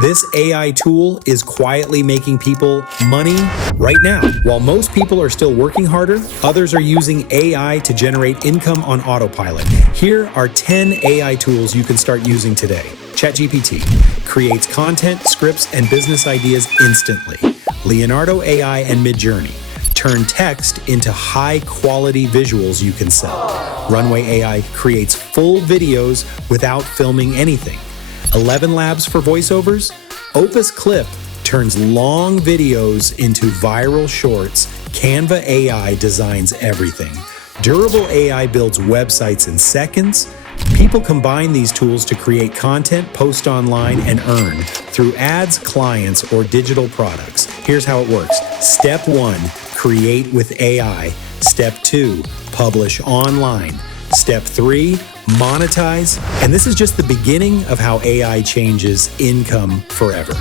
This AI tool is quietly making people money right now. While most people are still working harder, others are using AI to generate income on autopilot. Here are 10 AI tools you can start using today. ChatGPT creates content, scripts, and business ideas instantly. Leonardo AI and Midjourney turn text into high-quality visuals you can sell. Runway AI creates full videos without filming anything. 11 Labs for voiceovers. Opus Clip turns long videos into viral shorts. Canva AI designs everything. Durable AI builds websites in seconds. People combine these tools to create content, post online, and earn through ads, clients, or digital products. Here's how it works. Step 1, create with AI. Step 2, publish online. Step 3, monetize. And this is just the beginning of how AI changes income forever.